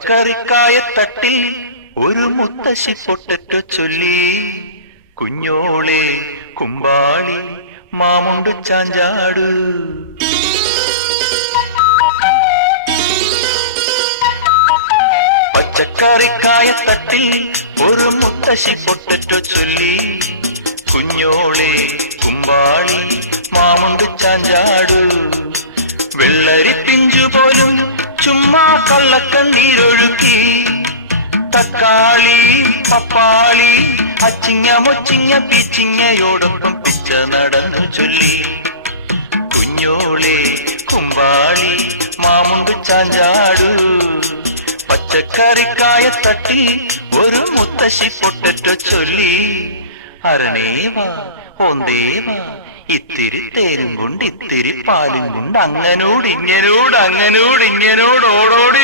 പച്ചക്കറിക്കായത്തട്ടിൽ ഒരു മുത്തശ്ശി പൊട്ടറ്റോ ചൊല്ലി, കുഞ്ഞോളെ കുമ്പാളി മാമുണ്ടു ചാഞ്ചാടു. പച്ചക്കറിക്കായത്തട്ടിൽ ഒരു മുത്തശ്ശി പൊട്ടറ്റോ ചൊല്ലി, കുഞ്ഞോളെ കുമ്പാളി മാമുണ്ടു ചാഞ്ചാടു. വെള്ളരി പിഞ്ചു പോലും ചുമ്മാ കള്ളക്കണ്ണീരൊഴുക്കി, തക്കാളി പപ്പാളി അച്ചിങ്ങ മൊച്ചിങ്ങ പീച്ചിങ്ങയോടൊപ്പം പിച്ച നടന്നു ചൊല്ലി, കുഞ്ഞോളെ കുമ്പാളി മാമുണ്ടു ചാഞ്ചാടു. പച്ചക്കറിക്കായത്തട്ടിൽ ഒരു മുത്തശ്ശി പൊട്ടറ്റോ ചൊല്ലി, അരണേവാ ഓന്തേവാ ഇത്തിരി തേരും കൊണ്ട് ഇത്തിരി പാലും കൊണ്ട് അങ്ങനോട് ഇങ്ങനോട് ഓടോടി